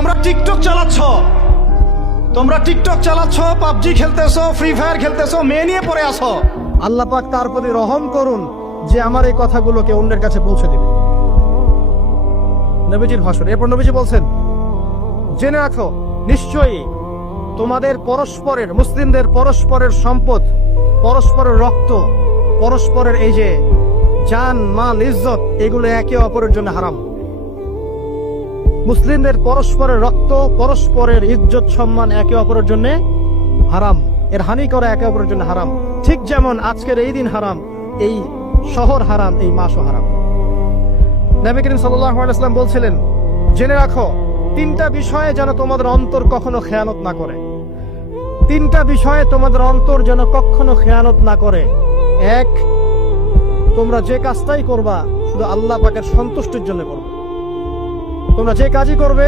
তোমরা TikTok চালাচ্ছ, PUBG খেলতেছো, free fire খেলতেছো, মেয়ে নিয়ে পড়ে আসো। আল্লাহ পাক তার প্রতি রহম করুন যে আমার এই কথাগুলোকে অন্যের কাছে পৌঁছে দিবে। নবীজির ভাষণ। এরপর নবীজি বলছেন, জেনে রাখো নিশ্চয়ই তোমাদের পরস্পরের, মুসলিমদের পরস্পরের সম্পদ, পরস্পরের রক্ত, পরস্পরের এই যে জান মাল ইজ্জত, এগুলো একে অপরের জন্য হারাম। মুসলিমদের পরস্পরের রক্ত, পরস্পরের ইজ্জত সম্মান একে অপরের জন্য হারাম। এর হানি করা একে অপরের জন্য হারাম। ঠিক যেমন আজকের এই দিন হারাম, এই শহর হারাম, এই মাসও হারাম। নবী করিম সাল্লাল্লাহু আলাইহি ওয়াসাল্লাম বলছিলেন, জেনে রাখো তিনটা বিষয়ে যেন তোমাদের অন্তর কখনো খেয়ানত না করে। তিনটা বিষয়ে তোমাদের অন্তর যেন কখনো খেয়ানত না করে। এক, তোমরা যে কাজটাই করবা শুধু আল্লাহ পাকের সন্তুষ্টির জন্য করবে। তোমরা যে কাজই করবে